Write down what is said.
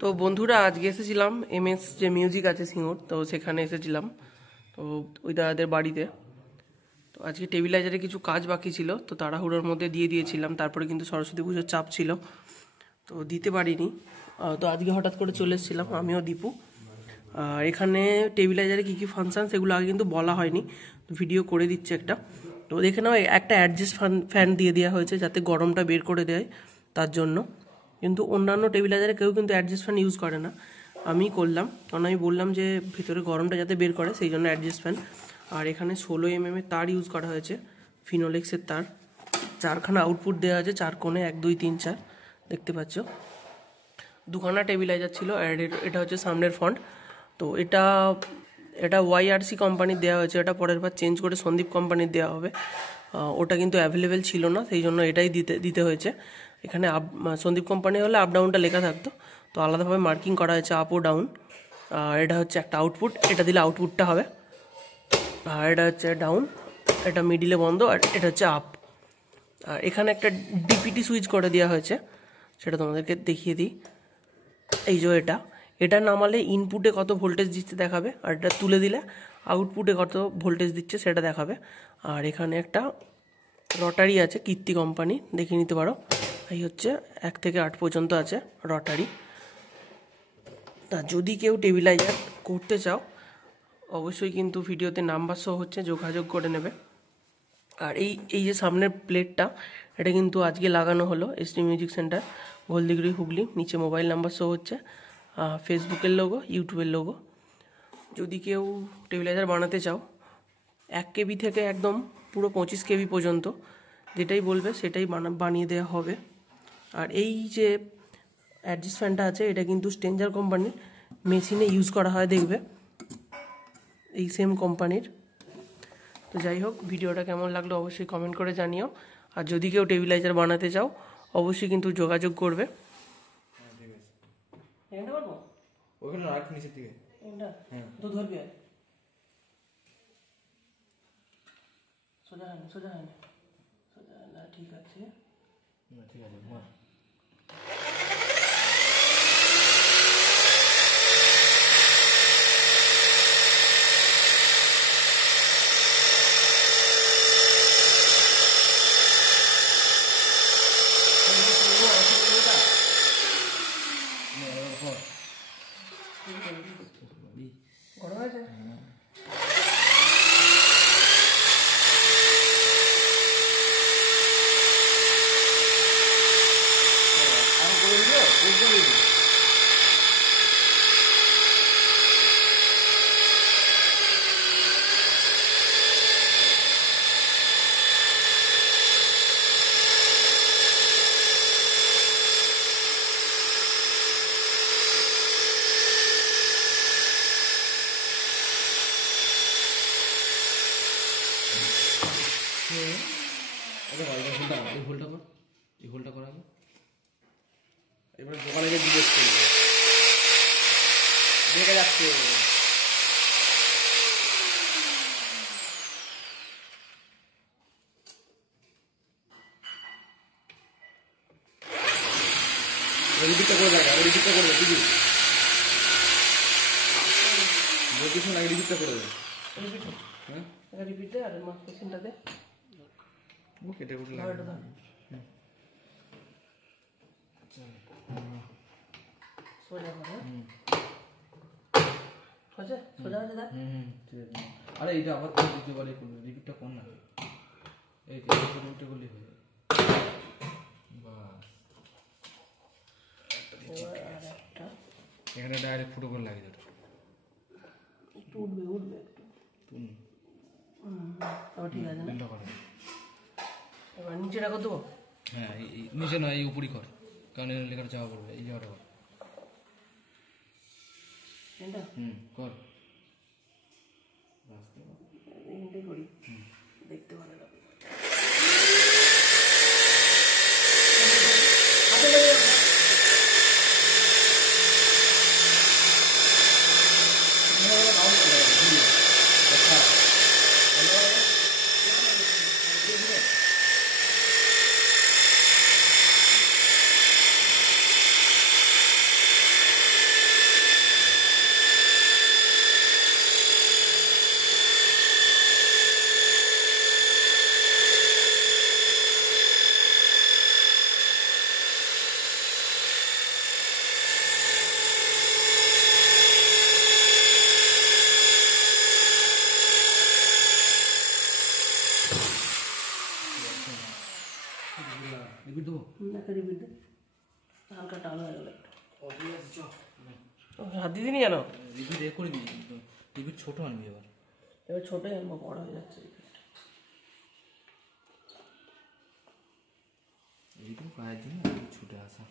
তো বন্ধুরা আজকে এসেছিলাম এমএস যে মিউজিক আছে সিঙ্গুর, তো সেখানে এসেছিলাম তো ওই দাদাদের বাড়িতে। তো আজকে টেবিলাইজারে কিছু কাজ বাকি ছিল, তো তাড়াহুড়োর মধ্যে দিয়ে দিয়েছিলাম। তারপরে কিন্তু সরস্বতী পুজোর চাপ ছিল, তো দিতে পারিনি। তো আজকে হঠাৎ করে চলে এসেছিলাম আমিও দীপু। আর এখানে টেবিলাইজারে কী কী ফাংশান সেগুলো আগে কিন্তু বলা হয়নি, ভিডিও করে দিচ্ছে একটা। তো দেখে নাও একটা অ্যাডজাস্ট ফ্যান দিয়ে দেওয়া হয়েছে যাতে গরমটা বের করে দেয় তার জন্য। কিন্তু অন্যান্য টেবিলাইজারে কেউ কিন্তু অ্যাডজাস্ট ফ্যান ইউজ করে না, আমি করলাম, কারণ আমি বললাম যে ভিতরে গরমটা যাতে বের করে সেই জন্য অ্যাডজাস্ট ফ্যান। আর এখানে 16 mm এর তার ইউজ করা হয়েছে, ফিনোলেক্সের তার। 4খানা আউটপুট দেওয়া আছে, 4 কোণে 1 2 3 4 দেখতে পাচ্ছ। 2খানা টেবিলাইজার ছিল, আর এটা হচ্ছে সামনের ফ্রন্ট। তো এটা YRC কোম্পানির দেওয়া হয়েছে, এটা পরের বার চেঞ্জ করে সন্দীপ কোম্পানির দেওয়া হবে। ওটা কিন্তু অ্যাভেলেবেল ছিল না, সেই জন্য এটাই দিতে হয়েছে। এখানে সন্দীপ কোম্পানি হলে আপ ডাউনটা লেখা থাকতো, তো আলাদাভাবে মার্কিং করা হয়েছে আপ ও ডাউন। আর এটা হচ্ছে একটা আউটপুট, এটা দিলে আউটপুটটা হবে। আর এটা হচ্ছে ডাউন, এটা মিডিলে বন্ধ, আর এটা হচ্ছে আপ। আর এখানে একটা ডিপিটি সুইচ করে দেওয়া হয়েছে, সেটা তোমাদেরকে দেখিয়ে দিই। এই যে এটা নামালে ইনপুটে কত ভোল্টেজ দিচ্ছে দেখাবে, আর এটা তুলে দিলে আউটপুটে কত ভোল্টেজ দিচ্ছে সেটা দেখাবে। আর এখানে একটা রটারি আছে কীর্তি কোম্পানি, দেখে নিতে পারো। এই হচ্ছে 1 থেকে 8 পর্যন্ত আছে রটারি। তা যদি কেউ টেবিলাইজার করতে চাও অবশ্যই কিন্তু ভিডিওতে নাম্বার শো হচ্ছে, যোগাযোগ করে নেবে। আর এই যে সামনের প্লেটটা, এটা কিন্তু আজকে লাগানো হলো এসটি মিউজিক সেন্টার, গোলদিগড়ি হুগলি। নিচে মোবাইল নাম্বার শো হচ্ছে, ফেসবুকের লোগো, ইউটিউবের লোগো। যদি কেউ টেবিলাইজার বানাতে চাও 1 KB থেকে একদম পুরো 25 KB পর্যন্ত যেটাই বলবে সেটাই বানিয়ে দেওয়া হবে। আর এই যে অ্যাডজাস্ট ফ্যানটা আছে এটা কিন্তু স্ট্রেঞ্জার কোম্পানির মেশিনে ইউজ করা হয়, দেখবে এই সেম কোম্পানির। তো যাই হোক, ভিডিওটা কেমন লাগলো অবশ্যই কমেন্ট করে জানিও। আর যদি কেউ টেবিলাইজার বানাতে চাও অবশ্যই কিন্তু যোগাযোগ করবে। ওখানে রাখ নিচের দিকে, তো ধরবি সোজা হয় না, সোজা হয় না, সোজা হয় না, ঠিক আছে, ঠিক আছে। গরম হয়েছে? এই হোলটা করা হবে। এবারে দোকানে গিয়ে জিজ্ঞেস করবে, দেখে যাচ্ছে রিপিটটা করে দেখা, রিপিটটা করবে দিদি, বলতে শোন আগে রিপিটটা করে দেবে। হ্যাঁ রিপিটে আর মেশিনটাতে কেটে কুটে লাগে। সোজা করে সোজা সোজা আছে দা। ঠিক আছে। আরে এইটা আবার তো দ্বিতীয়বারই করবে, রিপিটটা কোন না, এই তো রিপিটটা করলে হয়ে যাবে। বাস আর একটা এখানে ডাইরেক্ট ফুটো করে লাগিয়ে দাও, একটু উঠবে একটু তুন। ঠিক আছে না, এবার নিচে রাখো দেবো। হ্যাঁ নিচে নয়, এই উপরই কর, কারণ লেখাটা চাওয়া পড়বে, এই জায়গাটা কর। কর করি, দেখতে ভালো লাগে। একটা রিপিট দে, হালকা টান হয়ে গেল একটু। হাত দিদি নি জানো রিপিট এ করে দিই, রিপিট ছোট আনবি এবার। এবার ছোটোই আনবো, বড় হয়ে যাচ্ছে এইটুকু পায়ের জন্য ছুটে আসা।